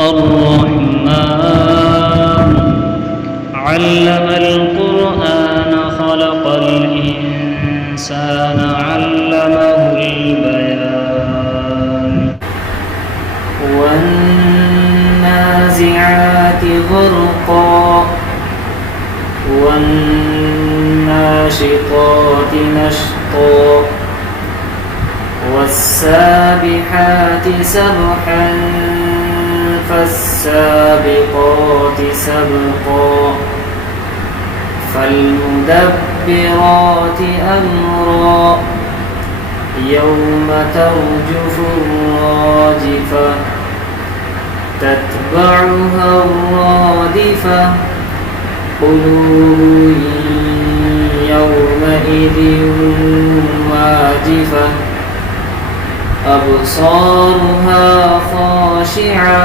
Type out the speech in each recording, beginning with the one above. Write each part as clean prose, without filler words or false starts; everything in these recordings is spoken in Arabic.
الرحمن علم القرآن خلق الإنسان علمه البيان والنازعات غرقا والناشطات نشطا والسابحات سبحا فالسابقات سبقا فالمدبرات أمرا يوم ترجف الراجفة تتبعها الرادفة قلوب يومئذ واجفة أبصارها خاشعة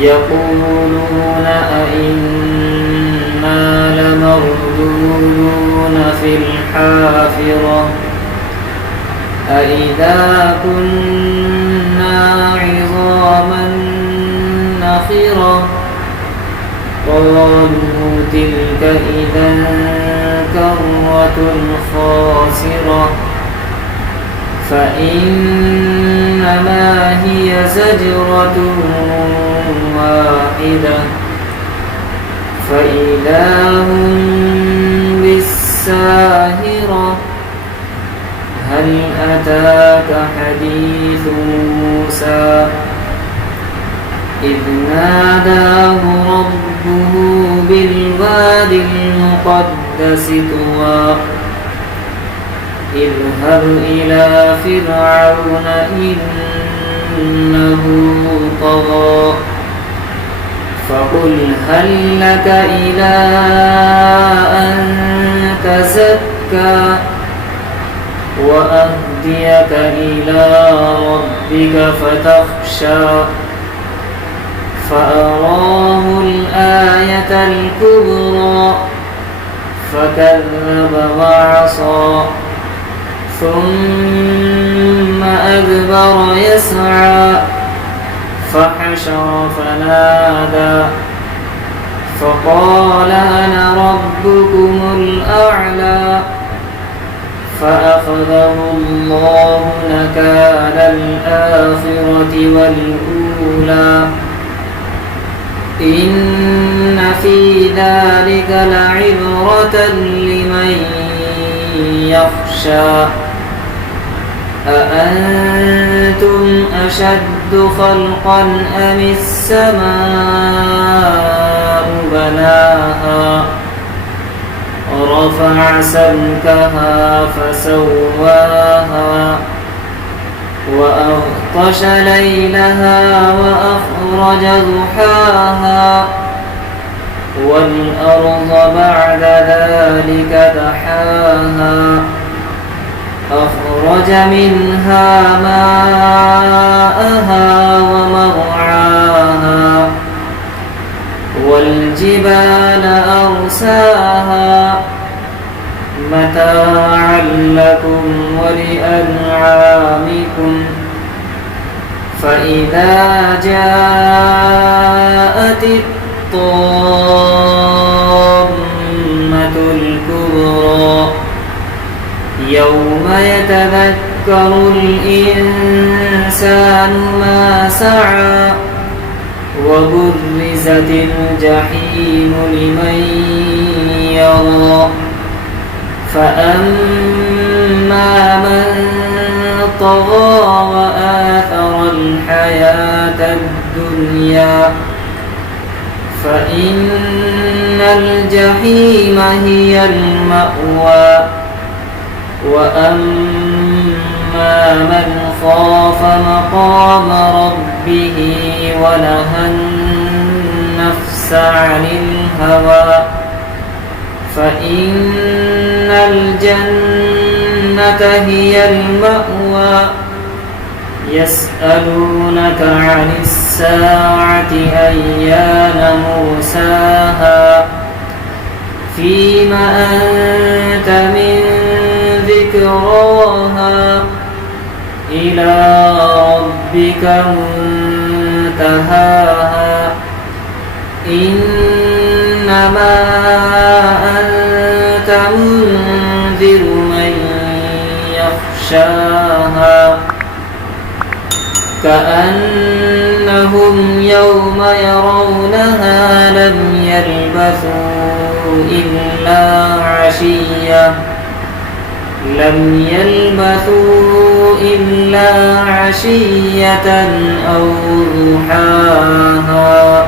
يقولون أئنا لمردودون في الحافرة أئذا كنا عظاما نخرة قالوا تلك إذا كرة خاسرة فإنما هي زجرة واحدة فإذا هم بالساهرة هل أتاك حديث موسى إذ ناداه ربه بالواد المقدس طوى اذهب إلى فرعون إنه طغى فقل هل لك إلى أن تزكى وأهديك إلى ربك فتخشى فأراه الآية الكبرى فكذب وعصى ثم أدبر يسعى فحشر فنادى فقال أنا ربكم الأعلى فأخذه الله نكال الآخرة والأولى إن في ذلك لعبرة لمن يخشى أأنتم أشد خلقا أم السماء بناها رفع سمكها فسواها وأغطش ليلها وأخرج ضحاها والأرض بعد ذلك دحاها أخرج منها ماءها ومرعاها والجبال أرساها متاعا لكم ولأنعامكم فإذا جاءت الطامة الكبرى يوم يتذكر الإنسان ما سعى وبرزت الجحيم لمن يرى فأما من طغى وآثر الحياة الدنيا فإن الجحيم هي المأوى وأما من خاف مقام ربه ونهى النفس عن الهوى فإن الجنة هي المأوى يسألونك عن الساعة أيان مرساها فيم أنت من ذكراها إلى ربك دهاها إنما أنت منذر من يخشاها كأنهم يوم يرونها لم يلبثوا إلا عشية أو ضحاها